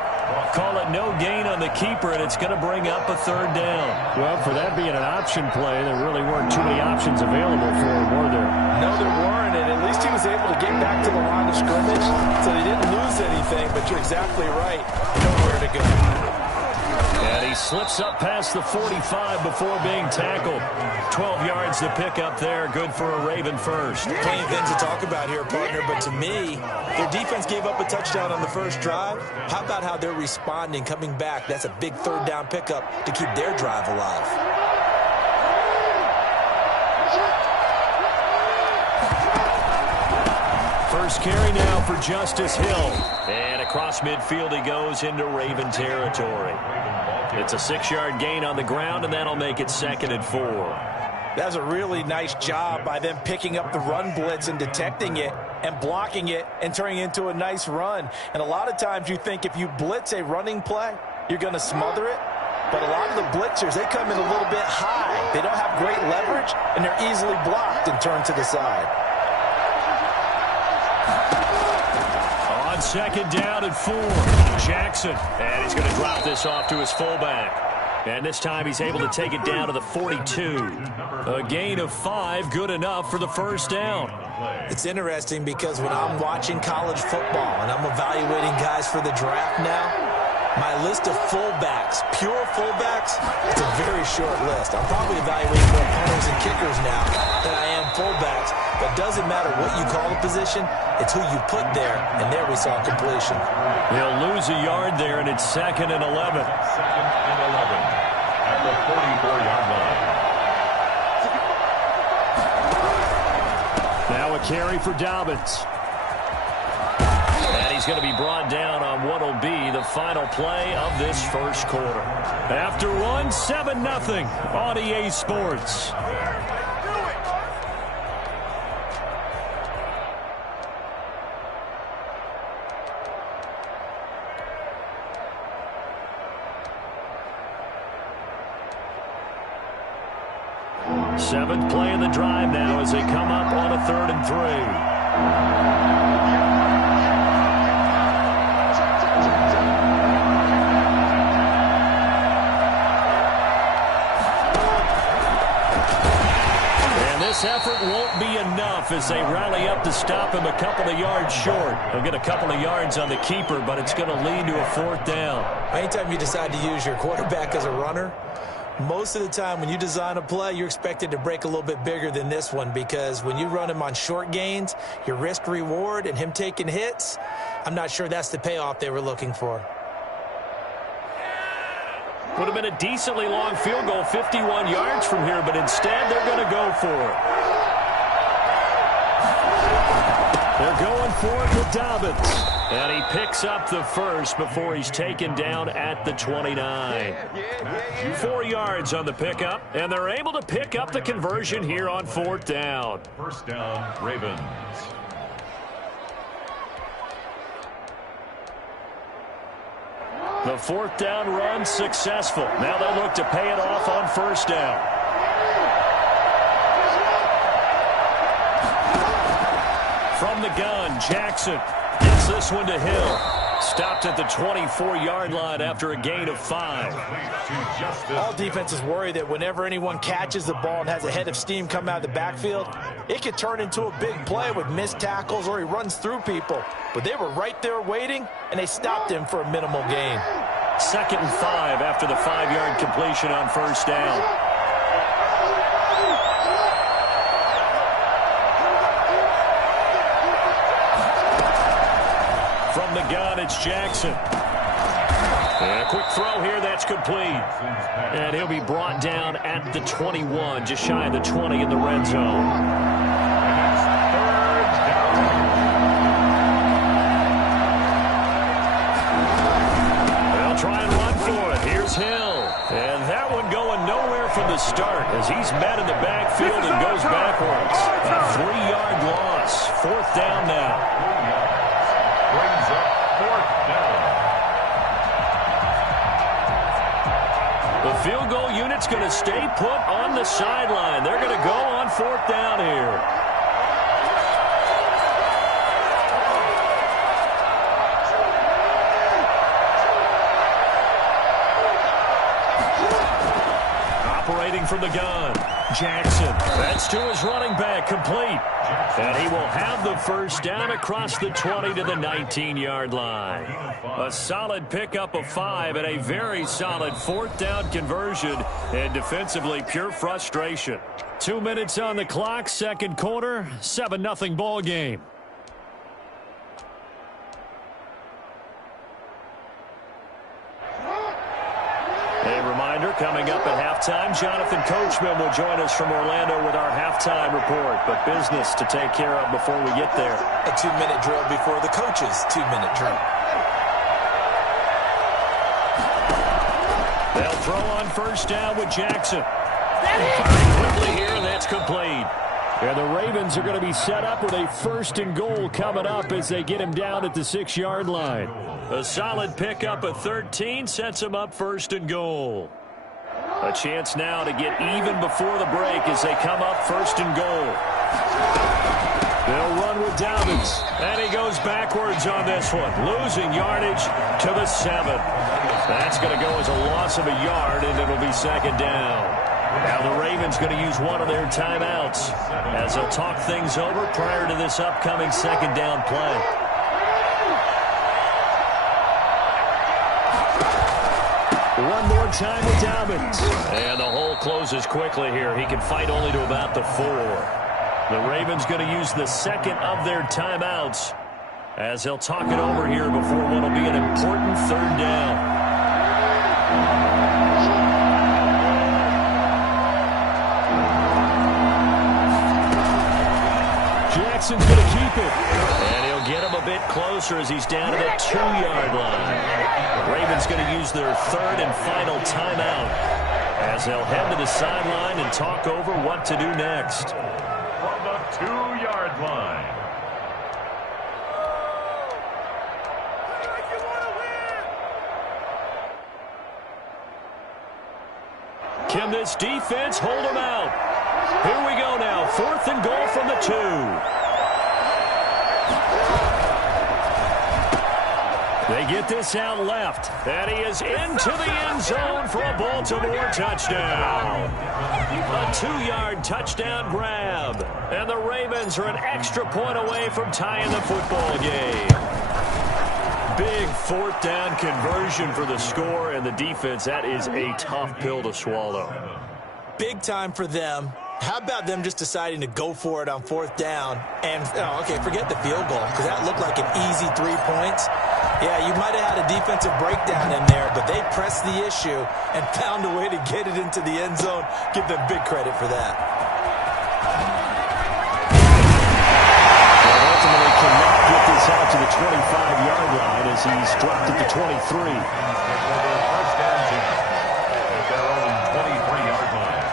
Call it no gain on the keeper, and it's going to bring up a 3rd down. Well, for that being an option play, there really weren't too many options available for him, were there? No, there weren't, and at least he was able to get back to the line of scrimmage, so they didn't lose anything, but you're exactly right. Nowhere to go. And he slips up past the 45 before being tackled. 12 yards to pick up there. Good for a Raven first. Plenty of things to talk about here, partner, but to me, their defense gave up a touchdown on the first drive. How about how they're responding, coming back? That's a big 3rd down pickup to keep their drive alive. First carry now for Justice Hill. And across midfield he goes into Raven territory. It's a 6-yard gain on the ground, and that'll make it 2nd and 4. That was a really nice job by them picking up the run blitz and detecting it and blocking it and turning it into a nice run. And a lot of times you think if you blitz a running play, you're going to smother it. But a lot of the blitzers, they come in a little bit high. They don't have great leverage, and they're easily blocked and turned to the side. On second down and 4, Jackson. And he's going to drop this off to his fullback. And this time he's able to take it down to the 42. A gain of 5, good enough for the first down. It's interesting because when I'm watching college football and I'm evaluating guys for the draft now, my list of fullbacks, pure fullbacks, it's a very short list. I'm probably evaluating more punters and kickers now than I am fullbacks. But it doesn't matter what you call the position, it's who you put there. And there we saw completion. They'll lose a yard there, and it's 2nd and 11. 2nd and 11 at the 44-yard line. Now a carry for Dobbins. And he's going to be brought down on what will be the final play of this first quarter. After one, 7-0 on EA Sports. Seventh play of the drive now as they come up on a 3rd and 3. This effort won't be enough as they rally up to stop him a couple of yards short. They'll get a couple of yards on the keeper, but it's going to lead to a 4th down. Anytime you decide to use your quarterback as a runner, most of the time when you design a play, you're expected to break a little bit bigger than this one because when you run him on short gains, your risk-reward and him taking hits, I'm not sure that's the payoff they were looking for. Would have been a decently long field goal, 51 yards from here, but instead they're going to go for it. They're going for it with Dobbins. And he picks up the first before he's taken down at the 29. 4 yards on the pickup, and they're able to pick up the conversion here on 4th down. First down, Ravens. The 4th down run successful. Now they'll look to pay it off on 1st down. From the gun, Jackson gets this one to Hill. Stopped at the 24-yard line after a gain of 5. All defenses worry that whenever anyone catches the ball and has a head of steam come out of the backfield, it could turn into a big play with missed tackles or he runs through people. But they were right there waiting, and they stopped him for a minimal gain. 2nd and 5 after the 5-yard completion on 1st down. From the gun, it's Jackson. And a quick throw here, that's complete. And he'll be brought down at the 21, just shy of the 20 in the red zone. Try and run for it. Here's Hill. And that one going nowhere from the start as he's met in the backfield and goes backwards. A 3-yard loss. 4th down now. Brings up 4th down. The field goal unit's going to stay put on the sideline. They're going to go on 4th down here. From the gun, Jackson. That's to his running back, complete. And he will have the first down across the 20 to the 19-yard line. A solid pickup of 5 and a very solid 4th down conversion. And defensively, pure frustration. 2 minutes on the clock, 2nd quarter, 7-0 ball game. Coming up at halftime, Jonathan Coachman will join us from Orlando with our halftime report. But business to take care of before we get there. A 2-minute drill before the coach's 2-minute drill. They'll throw on 1st down with Jackson. Firing quickly here, that's complete. And the Ravens are going to be set up with a 1st and goal coming up as they get him down at the 6-yard line. A solid pickup at 13 sets him up 1st and goal. A chance now to get even before the break as they come up 1st and goal. They'll run with Dobbins. And he goes backwards on this one, losing yardage to the 7. That's going to go as a loss of a yard, and it'll be 2nd down. Now the Ravens going to use one of their timeouts as they'll talk things over prior to this upcoming 2nd down play. One more time with Dobbins. And the hole closes quickly here. He can fight only to about the 4. The Ravens going to use the 2nd of their timeouts as they'll talk it over here before what will be an important 3rd down. Jackson's going to keep it. And he'll get him a bit closer as he's down to the 2-yard line. The Ravens going to use their 3rd and final timeout as they'll head to the sideline and talk over what to do next. From the 2-yard line. Can this defense hold him out? Here we go now. 4th and goal from the 2. They get this out left. And he is into the end zone for a Baltimore touchdown. A 2-yard touchdown grab. And the Ravens are an extra point away from tying the football game. Big 4th down conversion for the score, and the defense, that is a tough pill to swallow. Big time for them. How about them just deciding to go for it on 4th down? And, okay, forget the field goal, because that looked like an easy 3 points. Yeah, you might have had a defensive breakdown in there, but they pressed the issue and found a way to get it into the end zone. Give them big credit for that. And ultimately cannot get this out to the 25-yard line as he's dropped at the 23. First down team at their own 23-yard line.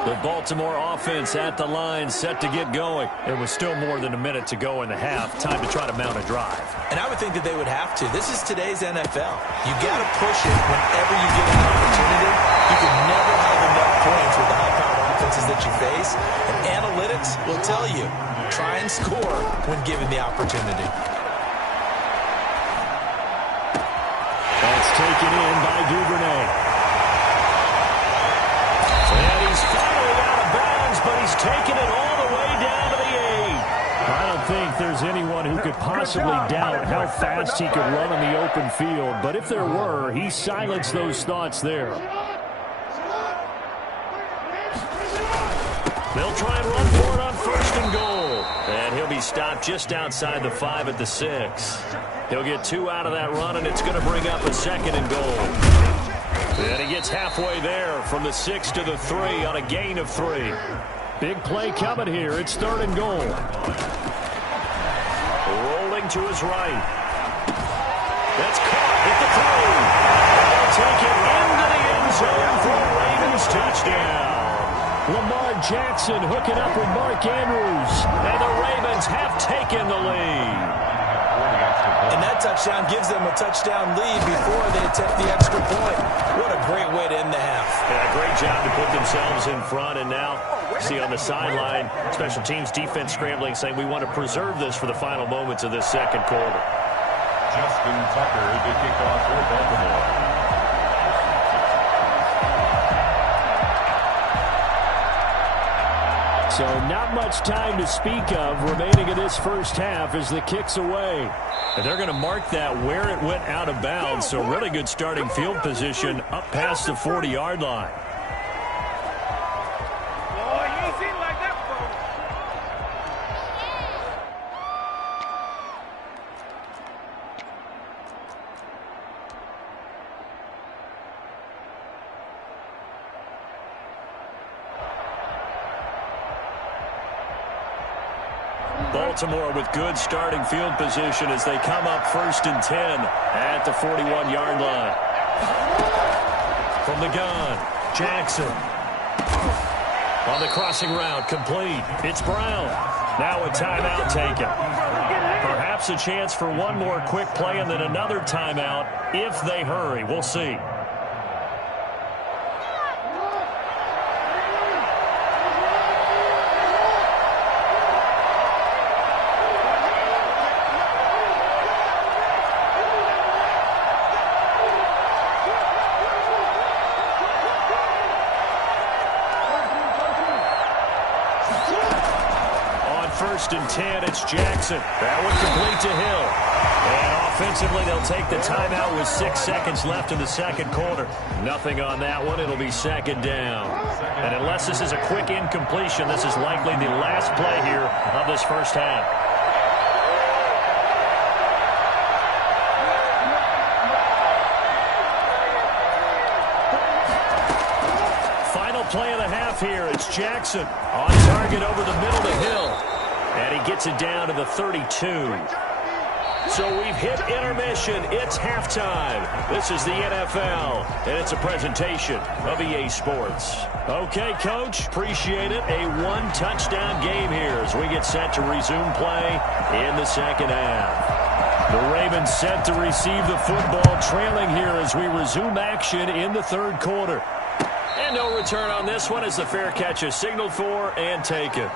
The Baltimore offense at the line, set to get going. There was still more than a minute to go in the half. Time to try to mount a drive. And I would think that they would have to. This is today's NFL. You got to push it whenever you get an opportunity. You can never have enough points with the high-powered offenses that you face. And analytics will tell you, try and score when given the opportunity. That's taken in by Duvernay. And he's finally out of bounds, but he's taken it all the way down to the 8. I don't think there's anyone who could possibly doubt how fast he could run on the open field. But if there were, he silenced those thoughts there. They'll try and run for it on 1st and goal. And he'll be stopped just outside the 5 at the 6. He'll get 2 out of that run, and it's going to bring up a 2nd and goal. And he gets halfway there from the 6 to the 3 on a gain of 3. Big play coming here. It's 3rd and goal. Rolling to his right. That's caught at the 3. They'll take it into the end zone for a Ravens touchdown. Lamar Jackson hooking up with Mark Andrews. And the Ravens have taken the lead. And that touchdown gives them a touchdown lead before they attempt the extra point. What a great way to end the half. Yeah, great job to put themselves in front. And now, see on the sideline, special teams defense scrambling, saying we want to preserve this for the final moments of this 2nd quarter. Justin Tucker to kick off for Baltimore. So not much time to speak of remaining in this first half as the kick's away. And they're going to mark that where it went out of bounds. So really good starting field position up past the 40-yard line. Baltimore with good starting field position as they come up 1st and 10 at the 41-yard line. From the gun, Jackson. On the crossing route, complete. It's Brown. Now a timeout taken. Perhaps a chance for one more quick play and then another timeout if they hurry. We'll see. First and 10, it's Jackson. That one complete to Hill. And offensively, they'll take the timeout with 6 seconds left in the second quarter. Nothing on that one. It'll be second down. And unless this is a quick incompletion, this is likely the last play here of this first half. Final play of the half here. It's Jackson on target over the middle to Hill. And he gets it down to the 32. So we've hit intermission. It's halftime. This is the NFL, and it's a presentation of EA Sports. Okay, Coach, appreciate it. A one-touchdown game here as we get set to resume play in the second half. The Ravens set to receive the football, trailing here as we resume action in the third quarter. And no return on this one as the fair catch is signaled for and taken.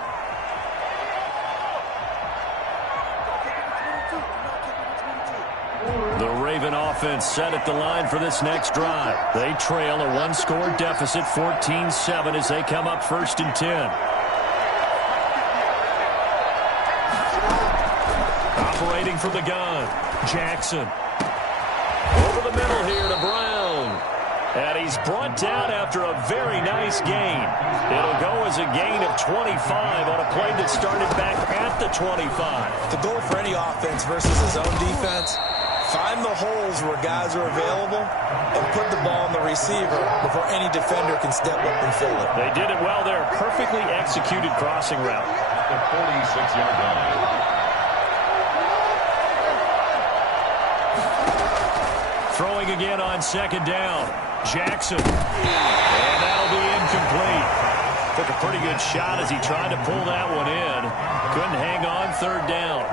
The Raven offense set at the line for this next drive. They trail a one-score deficit, 14-7, as they come up 1st and 10. Operating from the gun, Jackson. Over the middle here to Brown. And he's brought down after a very nice gain. It'll go as a gain of 25 on a play that started back at the 25. The goal for any offense versus his own defense, find the holes where guys are available and put the ball on the receiver before any defender can step up and fill it. They did it well there. Perfectly executed crossing route. The 46-yard line. Throwing again on second down. Jackson. And that'll be incomplete. Took a pretty good shot as he tried to pull that one in. Couldn't hang on, third down.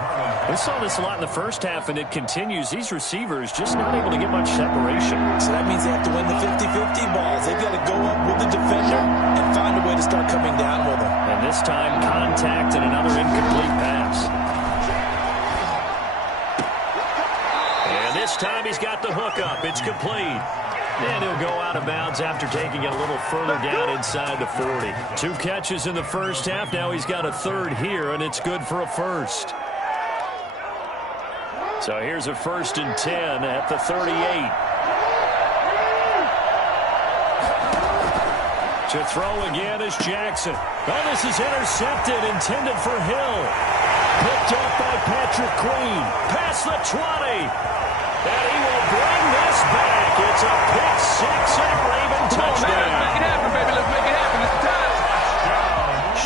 We saw this a lot in the first half, and it continues. These receivers just not able to get much separation. So that means they have to win the 50-50 balls. They've got to go up with the defender and find a way to start coming down with them. And this time, contact and another incomplete pass. And this time he's got the hook up. It's complete. And he'll go out of bounds after taking it a little further down inside the 40. 2 catches in the first half. Now he's got a third here, and it's good for a first. So here's a 1st and 10 at the 38. To throw again is Jackson. Oh, this is intercepted, intended for Hill. Picked up by Patrick Queen. Past the 20. And he will bring this back. It's a pick six and a Raven touchdown. Let's make it happen, baby. Let's make it happen. It's time.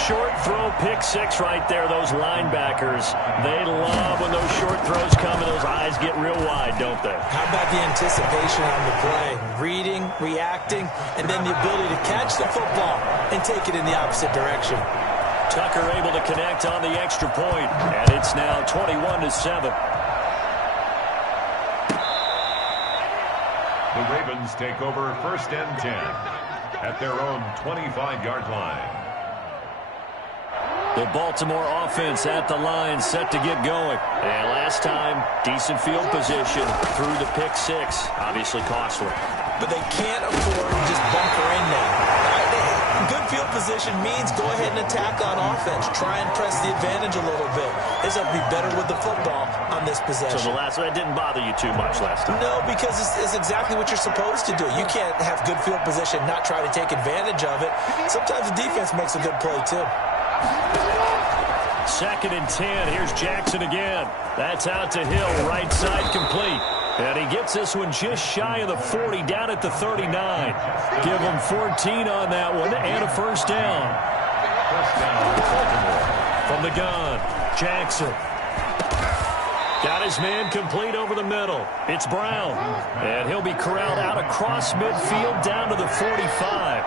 Short throw, pick six right there. Those linebackers, they love when those short throws come and those eyes get real wide, don't they? How about the anticipation on the play? Reading, reacting, and then the ability to catch the football and take it in the opposite direction. Tucker able to connect on the extra point, and it's now 21-7. The Ravens take over 1st and 10 at their own 25-yard line. The Baltimore offense at the line, set to get going. And last time, decent field position through the pick six. Obviously costly. But they can't afford to just bunker in now. Good field position means go ahead and attack on offense. Try and press the advantage a little bit. They just have to be better with the football on this possession. So the last one didn't bother you too much last time? No, because it's exactly what you're supposed to do. You can't have good field position, not try to take advantage of it. Sometimes the defense makes a good play, too. 2nd and 10. Here's Jackson again. That's out to Hill. Right side complete. And he gets this one just shy of the 40, down at the 39. Give him 14 on that one and a first down. First down, Baltimore. From the gun, Jackson. Got his man complete over the middle. It's Brown. And he'll be corralled out across midfield down to the 45.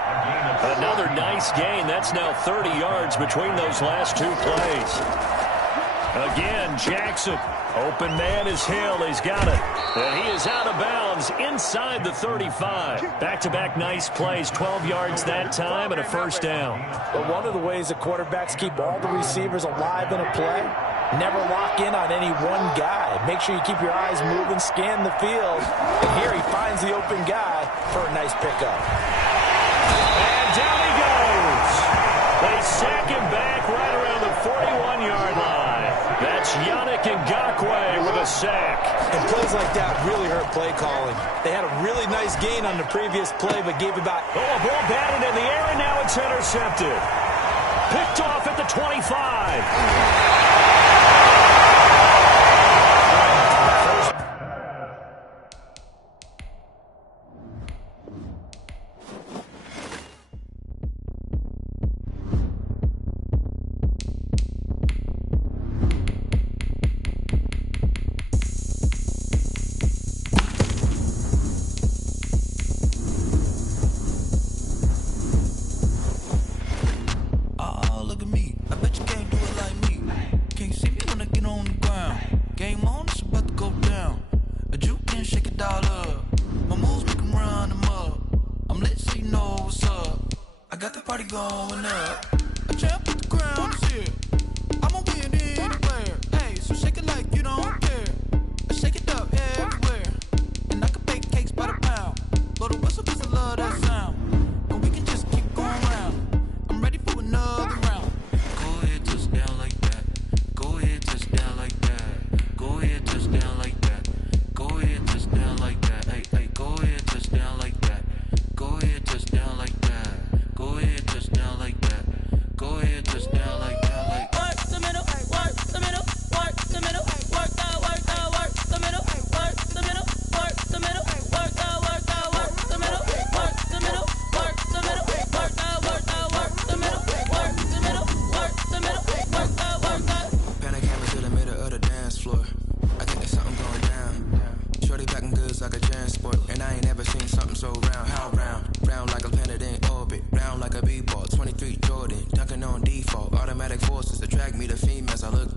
Another nice gain. That's now 30 yards between those last two plays. Again, Jackson. Open man is Hill. He's got it. And he is out of bounds inside the 35. Back-to-back nice plays. 12 yards that time and a first down. But one of the ways that quarterbacks keep all the receivers alive in a play, never lock in on any one guy. Make sure you keep your eyes moving, scan the field. And here he finds the open guy for a nice pickup. And down he goes. They sack him back right around the 41-yard line. That's Yannick Ngakoue with a sack. And plays like that really hurt play calling. They had a really nice gain on the previous play, but gave about... Oh, a ball batted in the air, and now it's intercepted. Picked off at the 25. Going up. A champ with the crown is here. I'm a win anywhere. Hey, so shake it like you don't care. I shake it up everywhere. And I can bake cakes by the pound. Blow the whistle cause I love that sound. And we can just keep going round. I'm ready for another round. Go ahead, touch down like that. Go ahead, touch down like that. Go ahead, touch down like that. Go ahead, touch down like that. Hey, hey, go ahead, touch down like that. Go ahead, touch down like that. Go ahead, touch down like that. Go ahead, touch down like that. Like work the middle, work the middle, work the middle, work the middle, work the middle, work the middle, work the middle, work the middle, work the middle, work the middle, work the middle, work the middle, work the. Panic hammer to the middle of the dance floor. I think there's something going down. Shorty packing goods like a transport, and I ain't never seen something so round. How round? Round like a planet in orbit, round like a b-ball. 23 Jordan, dunking on default. Automatic forces attract me to females. I look